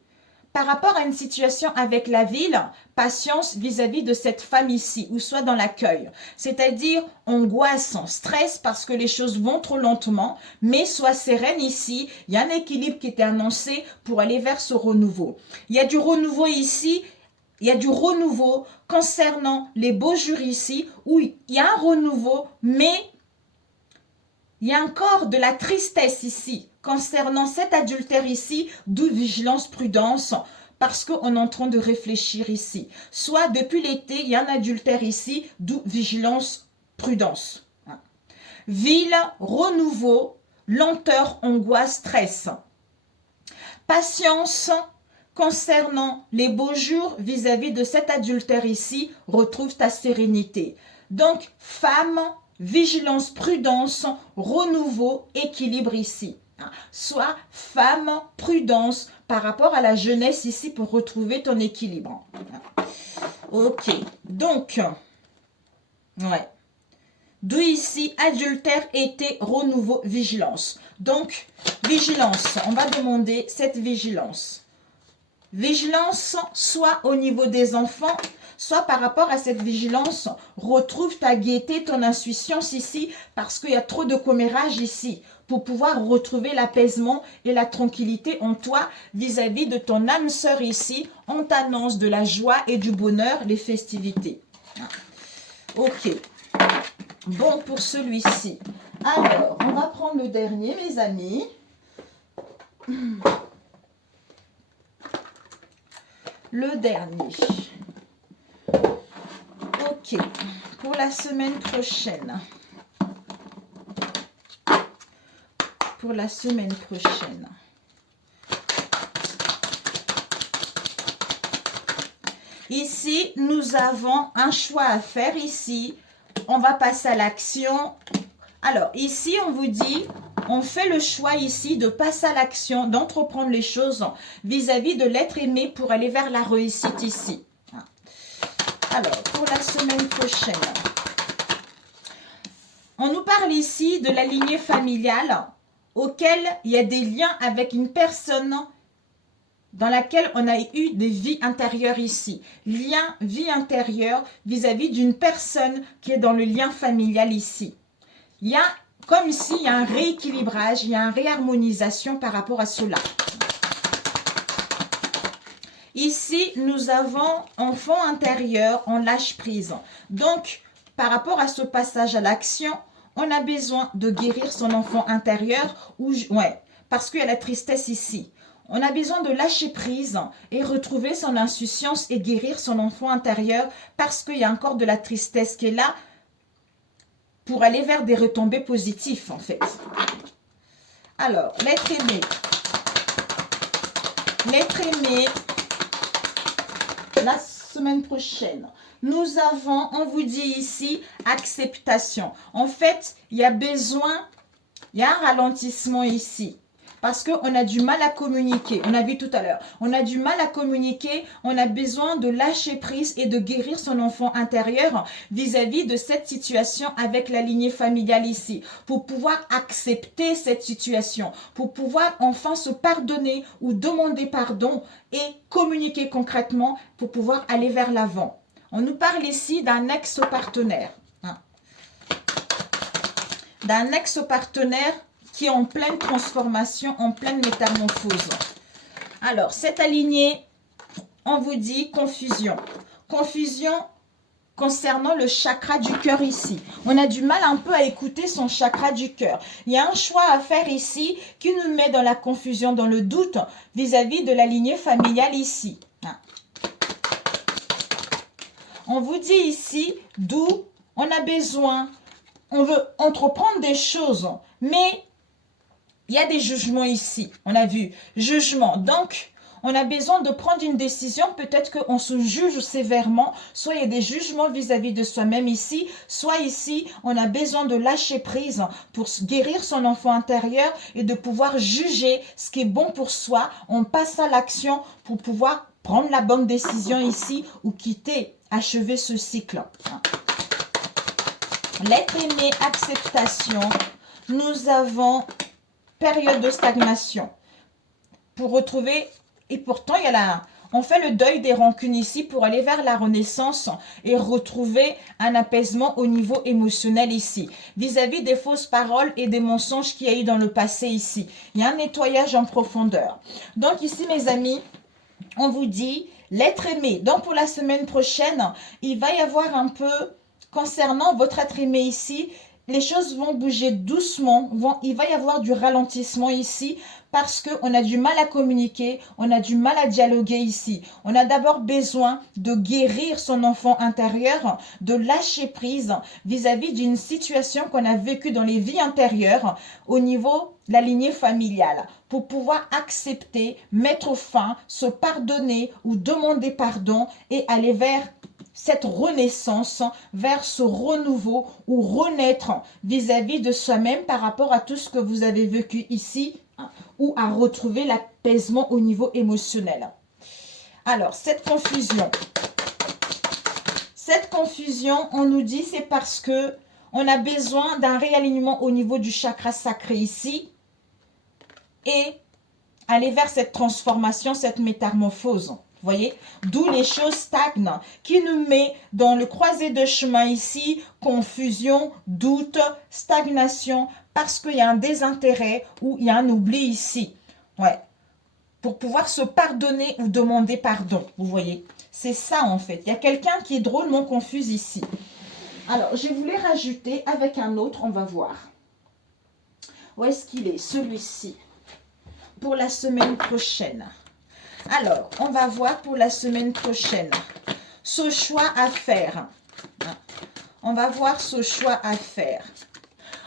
Par rapport à une situation avec la ville, patience vis-à-vis de cette femme ici, ou soit dans l'accueil. C'est-à-dire angoisse, stress parce que les choses vont trop lentement, mais sois sereine ici. Il y a un équilibre qui était annoncé pour aller vers ce renouveau. Il y a du renouveau ici. Il y a du renouveau concernant les beaux jours ici, où il y a un renouveau, mais il y a encore de la tristesse ici concernant cet adultère ici, d'où vigilance, prudence, parce qu'on est en train de réfléchir ici. Soit depuis l'été, il y a un adultère ici, d'où vigilance, prudence. Ville, renouveau, lenteur, angoisse, stress. Patience concernant les beaux jours vis-à-vis de cet adultère ici, retrouve ta sérénité. Donc, femme, vigilance, prudence, renouveau, équilibre ici. Soit femme, prudence par rapport à la jeunesse ici pour retrouver ton équilibre. Ok, donc, ouais. D'où ici, adultère, été, renouveau, vigilance. Donc, vigilance, on va demander cette vigilance. Vigilance, soit au niveau des enfants, soit par rapport à cette vigilance, retrouve ta gaieté, ton insouciance ici, parce qu'il y a trop de commérage ici, pour pouvoir retrouver l'apaisement et la tranquillité en toi vis-à-vis de ton âme sœur ici. On t'annonce de la joie et du bonheur, les festivités. Ok. Bon, pour celui-ci. Alors, on va prendre le dernier, mes amis. Le dernier. Ok, pour la semaine prochaine. Pour la semaine prochaine. Ici, nous avons un choix à faire ici. On va passer à l'action. Alors, ici, on vous dit, on fait le choix ici de passer à l'action, d'entreprendre les choses vis-à-vis de l'être aimé pour aller vers la réussite ici. Alors, pour la semaine prochaine, on nous parle ici de la lignée familiale auquel il y a des liens avec une personne dans laquelle on a eu des vies intérieures ici. Lien, vie intérieure vis-à-vis d'une personne qui est dans le lien familial ici. Il y a comme ici, il y a un rééquilibrage, il y a une réharmonisation par rapport à cela. Ici, nous avons enfant intérieur en lâche prise. Donc, par rapport à ce passage à l'action, on a besoin de guérir son enfant intérieur parce qu'il y a la tristesse ici. On a besoin de lâcher prise et retrouver son insouciance et guérir son enfant intérieur parce qu'il y a encore de la tristesse qui est là pour aller vers des retombées positives en fait. Alors, l'être aimé. L'être aimé, la semaine prochaine, nous avons, on vous dit ici, acceptation. En fait, il y a besoin, il y a un ralentissement ici. Parce qu'on a du mal à communiquer. On a vu tout à l'heure. On a du mal à communiquer. On a besoin de lâcher prise et de guérir son enfant intérieur vis-à-vis de cette situation avec la lignée familiale ici. Pour pouvoir accepter cette situation. Pour pouvoir enfin se pardonner ou demander pardon et communiquer concrètement pour pouvoir aller vers l'avant. On nous parle ici d'un ex-partenaire. D'un ex-partenaire qui est en pleine transformation, en pleine métamorphose. Alors, cette alignée, on vous dit confusion. Confusion concernant le chakra du cœur ici. On a du mal un peu à écouter son chakra du cœur. Il y a un choix à faire ici qui nous met dans la confusion, dans le doute vis-à-vis de la lignée familiale ici. On vous dit ici d'où on a besoin, on veut entreprendre des choses, mais il y a des jugements ici. On a vu jugement. Donc, on a besoin de prendre une décision. Peut-être qu'on se juge sévèrement. Soit il y a des jugements vis-à-vis de soi-même ici. Soit ici, on a besoin de lâcher prise pour guérir son enfant intérieur et de pouvoir juger ce qui est bon pour soi. On passe à l'action pour pouvoir prendre la bonne décision ici ou quitter, achever ce cycle. L'être aimé, acceptation. Nous avons période de stagnation pour retrouver, et pourtant il y a on fait le deuil des rancunes ici pour aller vers la renaissance et retrouver un apaisement au niveau émotionnel ici, vis-à-vis des fausses paroles et des mensonges qu'il y a eu dans le passé ici. Il y a un nettoyage en profondeur. Donc ici mes amis, on vous dit l'être aimé. Donc pour la semaine prochaine, il va y avoir un peu concernant votre être aimé ici. Les choses vont bouger doucement, il va y avoir du ralentissement ici parce qu'on a du mal à communiquer, on a du mal à dialoguer ici. On a d'abord besoin de guérir son enfant intérieur, de lâcher prise vis-à-vis d'une situation qu'on a vécue dans les vies antérieures au niveau de la lignée familiale pour pouvoir accepter, mettre fin, se pardonner ou demander pardon et aller vers cette renaissance, vers ce renouveau ou renaître vis-à-vis de soi-même par rapport à tout ce que vous avez vécu ici ou à retrouver l'apaisement au niveau émotionnel. Alors, cette confusion, on nous dit c'est parce que on a besoin d'un réalignement au niveau du chakra sacré ici et aller vers cette transformation, cette métamorphose. Vous voyez, d'où les choses stagnent, qui nous met dans le croisé de chemin ici, confusion, doute, stagnation, parce qu'il y a un désintérêt ou il y a un oubli ici. Ouais, pour pouvoir se pardonner ou demander pardon, vous voyez. C'est ça en fait. Il y a quelqu'un qui est drôlement confus ici. Alors, je voulais rajouter avec un autre, on va voir. Où est-ce qu'il est? Celui-ci. Pour la semaine prochaine. Alors, on va voir pour la semaine prochaine. Ce choix à faire. On va voir ce choix à faire.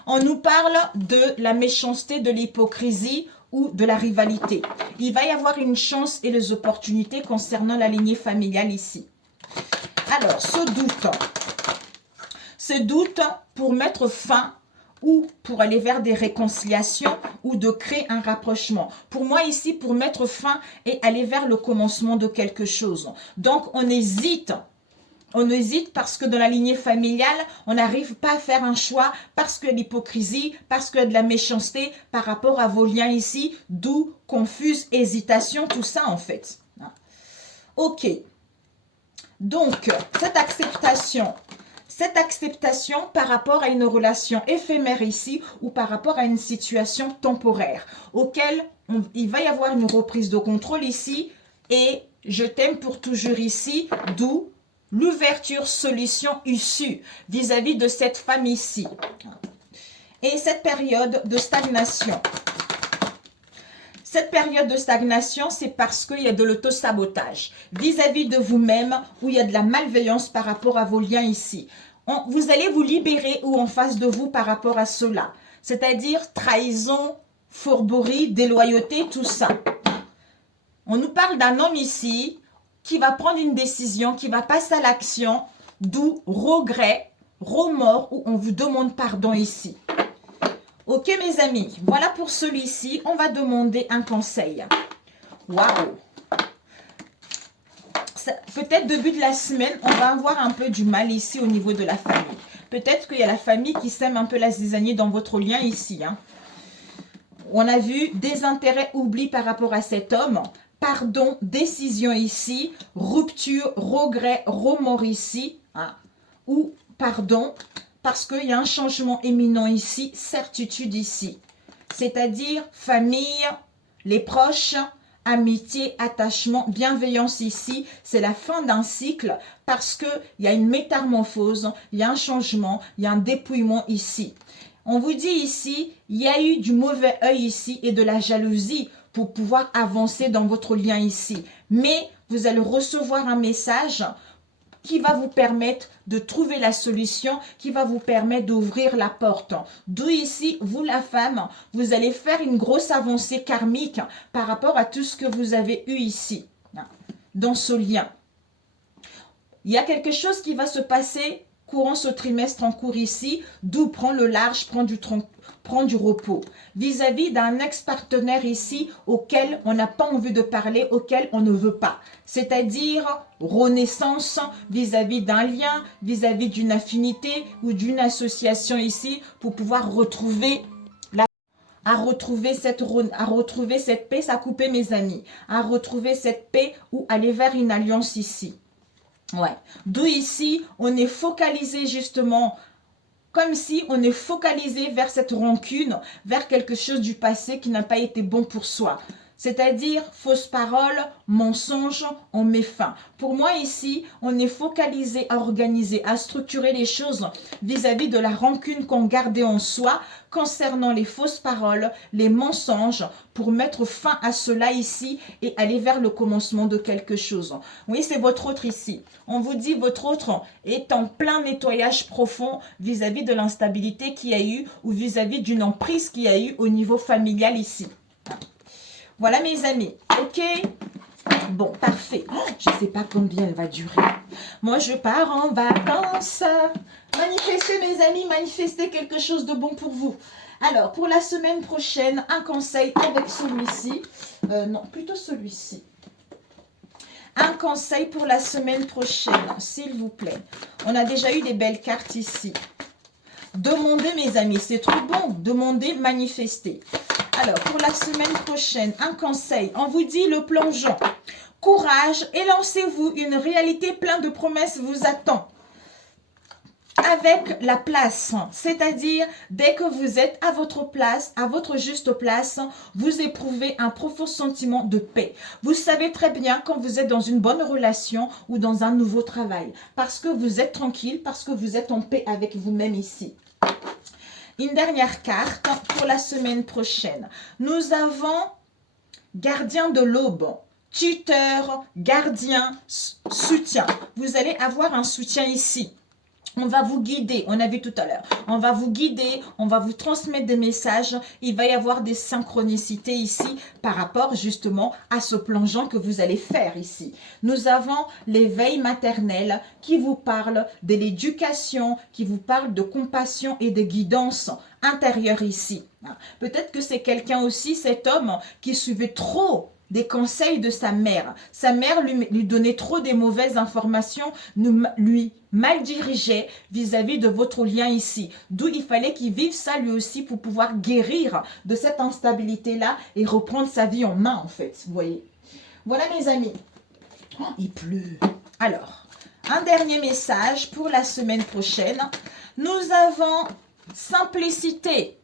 On nous parle de la méchanceté, de l'hypocrisie ou de la rivalité. Il va y avoir une chance et les opportunités concernant la lignée familiale ici. Alors, ce doute pour mettre fin ou pour aller vers des réconciliations ou de créer un rapprochement. Pour moi ici, pour mettre fin et aller vers le commencement de quelque chose. Donc, on hésite. On hésite parce que dans la lignée familiale, on n'arrive pas à faire un choix parce que l'hypocrisie, parce qu'il y a de la méchanceté par rapport à vos liens ici, d'où confuse, hésitation, tout ça en fait. Ok. Donc, cette acceptation par rapport à une relation éphémère ici ou par rapport à une situation temporaire auquel il va y avoir une reprise de contrôle ici et je t'aime pour toujours ici, d'où l'ouverture solution issue vis-à-vis de cette femme ici. Et cette période de stagnation. Cette période de stagnation, c'est parce qu'il y a de l'auto-sabotage vis-à-vis de vous-même ou il y a de la malveillance par rapport à vos liens ici. Vous allez vous libérer ou en face de vous par rapport à cela. C'est-à-dire trahison, fourberie, déloyauté, tout ça. On nous parle d'un homme ici qui va prendre une décision, qui va passer à l'action, d'où regret, remords, où on vous demande pardon ici. Ok mes amis, voilà pour celui-ci, on va demander un conseil. Waouh! Peut-être début de la semaine, on va avoir un peu du mal ici au niveau de la famille. Peut-être qu'il y a la famille qui sème un peu la zizanie dans votre lien ici. On a vu désintérêt, oubli par rapport à cet homme. Pardon, décision ici, rupture, regret, remords ici, ou pardon, parce qu'il y a un changement éminent ici, certitude ici. C'est-à-dire famille, les proches, amitié, attachement, bienveillance ici. C'est la fin d'un cycle parce qu'il y a une métamorphose, il y a un changement, il y a un dépouillement ici. On vous dit ici, il y a eu du mauvais œil ici et de la jalousie pour pouvoir avancer dans votre lien ici. Mais vous allez recevoir un message qui va vous permettre de trouver la solution, qui va vous permettre d'ouvrir la porte. D'où ici, vous la femme, vous allez faire une grosse avancée karmique par rapport à tout ce que vous avez eu ici, dans ce lien. Il y a quelque chose qui va se passer courant ce trimestre en cours ici, d'où prend le large, prend du repos. Vis-à-vis d'un ex-partenaire ici auquel on n'a pas envie de parler, auquel on ne veut pas. C'est-à-dire renaissance vis-à-vis d'un lien, vis-à-vis d'une affinité ou d'une association ici pour pouvoir retrouver à retrouver cette paix, ça coupait mes amis, à retrouver cette paix ou aller vers une alliance ici. Ouais. D'où ici, on est focalisé justement, comme si on est focalisé vers cette rancune, vers quelque chose du passé qui n'a pas été bon pour soi. C'est-à-dire, fausses paroles, mensonges, on met fin. Pour moi ici, on est focalisé à organiser, à structurer les choses vis-à-vis de la rancune qu'on gardait en soi concernant les fausses paroles, les mensonges, pour mettre fin à cela ici et aller vers le commencement de quelque chose. Oui, c'est votre autre ici. On vous dit votre autre est en plein nettoyage profond vis-à-vis de l'instabilité qu'il y a eu ou vis-à-vis d'une emprise qu'il y a eu au niveau familial ici. Voilà mes amis, ok? Bon, parfait. Je ne sais pas combien elle va durer. Moi, je pars en vacances. Manifestez mes amis, manifestez quelque chose de bon pour vous. Alors, pour la semaine prochaine, un conseil avec celui-ci. Non, plutôt celui-ci. Un conseil pour la semaine prochaine, s'il vous plaît. On a déjà eu des belles cartes ici. Demandez mes amis, c'est trop bon. Demandez, manifestez. Alors, pour la semaine prochaine, un conseil. On vous dit le plongeon. Courage et lancez-vous. Une réalité pleine de promesses vous attend. Avec la place, c'est-à-dire dès que vous êtes à votre place, à votre juste place, vous éprouvez un profond sentiment de paix. Vous savez très bien quand vous êtes dans une bonne relation ou dans un nouveau travail, parce que vous êtes tranquille, parce que vous êtes en paix avec vous-même ici. Une dernière carte pour la semaine prochaine. Nous avons gardien de l'aube, tuteur, gardien, soutien. Vous allez avoir un soutien ici. On va vous guider, on a vu tout à l'heure. On va vous guider, on va vous transmettre des messages. Il va y avoir des synchronicités ici par rapport justement à ce plongeon que vous allez faire ici. Nous avons l'éveil maternel qui vous parle de l'éducation, qui vous parle de compassion et de guidance intérieure ici. Peut-être que c'est quelqu'un aussi, cet homme, qui suivait trop des conseils de sa mère. Sa mère lui donnait trop des mauvaises informations, lui mal dirigeait vis-à-vis de votre lien ici. D'où il fallait qu'il vive ça lui aussi pour pouvoir guérir de cette instabilité-là et reprendre sa vie en main en fait. Vous voyez. Voilà mes amis. Oh, il pleut. Alors, un dernier message pour la semaine prochaine. Nous avons simplicité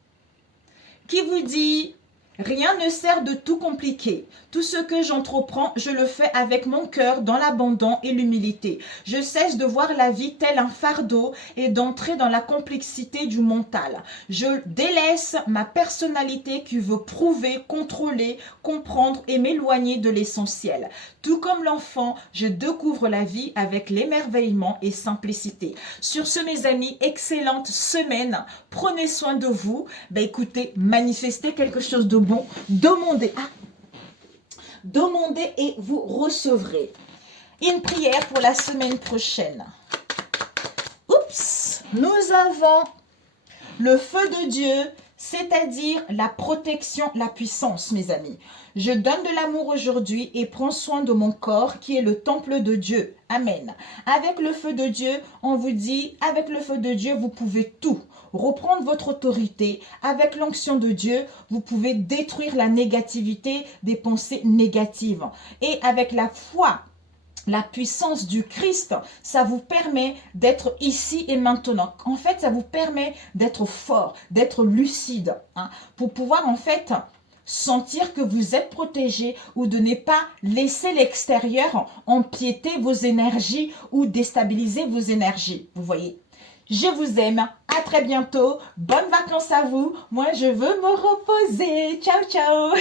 qui vous dit: rien ne sert de tout compliquer. Tout ce que j'entreprends, je le fais avec mon cœur dans l'abandon et l'humilité. Je cesse de voir la vie tel un fardeau et d'entrer dans la complexité du mental. Je délaisse ma personnalité qui veut prouver, contrôler, comprendre et m'éloigner de l'essentiel. Tout comme l'enfant, je découvre la vie avec l'émerveillement et simplicité. Sur ce, mes amis, excellente semaine. Prenez soin de vous. Écoutez, manifestez quelque chose de bon. Demandez et vous recevrez. Une prière pour la semaine prochaine. Oups, nous avons le feu de Dieu, c'est-à-dire la protection, la puissance, mes amis. Je donne de l'amour aujourd'hui et prends soin de mon corps qui est le temple de Dieu. Amen. Avec le feu de Dieu, on vous dit, avec le feu de Dieu, vous pouvez tout. Reprendre votre autorité. Avec l'onction de Dieu, vous pouvez détruire la négativité des pensées négatives. Et avec la foi, la puissance du Christ, ça vous permet d'être ici et maintenant. En fait, ça vous permet d'être fort, d'être lucide, pour pouvoir en fait sentir que vous êtes protégé ou de ne pas laisser l'extérieur empiéter vos énergies ou déstabiliser vos énergies. Vous voyez? Je vous aime. À très bientôt. Bonnes vacances à vous. Moi, je veux me reposer. Ciao, ciao.